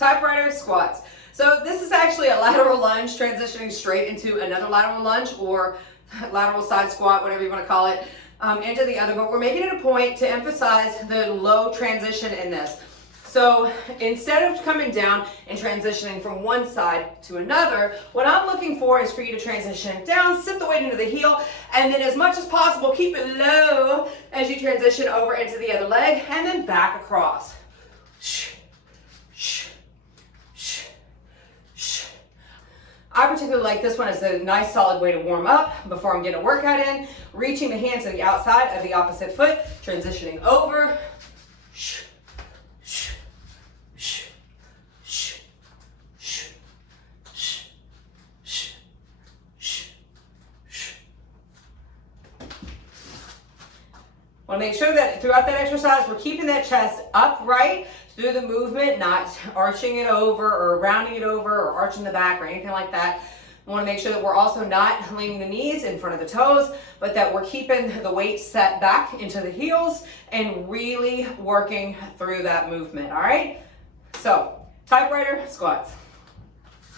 Typewriter squats. So this is actually a lateral lunge transitioning straight into another lateral lunge or lateral side squat, whatever you want to call it, into the other, but we're making it a point to emphasize the low transition in this. So instead of coming down and transitioning from one side to another, what I'm looking for is for you to transition down, sit the weight into the heel, and then as much as possible, keep it low as you transition over into the other leg, and then back across. I particularly like this one as a nice solid way to warm up before I'm getting a workout in, reaching the hand to the outside of the opposite foot, transitioning over. Want to make sure that throughout that exercise, we're keeping that chest upright through the movement, not arching it over or rounding it over or arching the back or anything like that. We want to make sure that we're also not leaning the knees in front of the toes, but that we're keeping the weight set back into the heels and really working through that movement, all right? So, typewriter squats.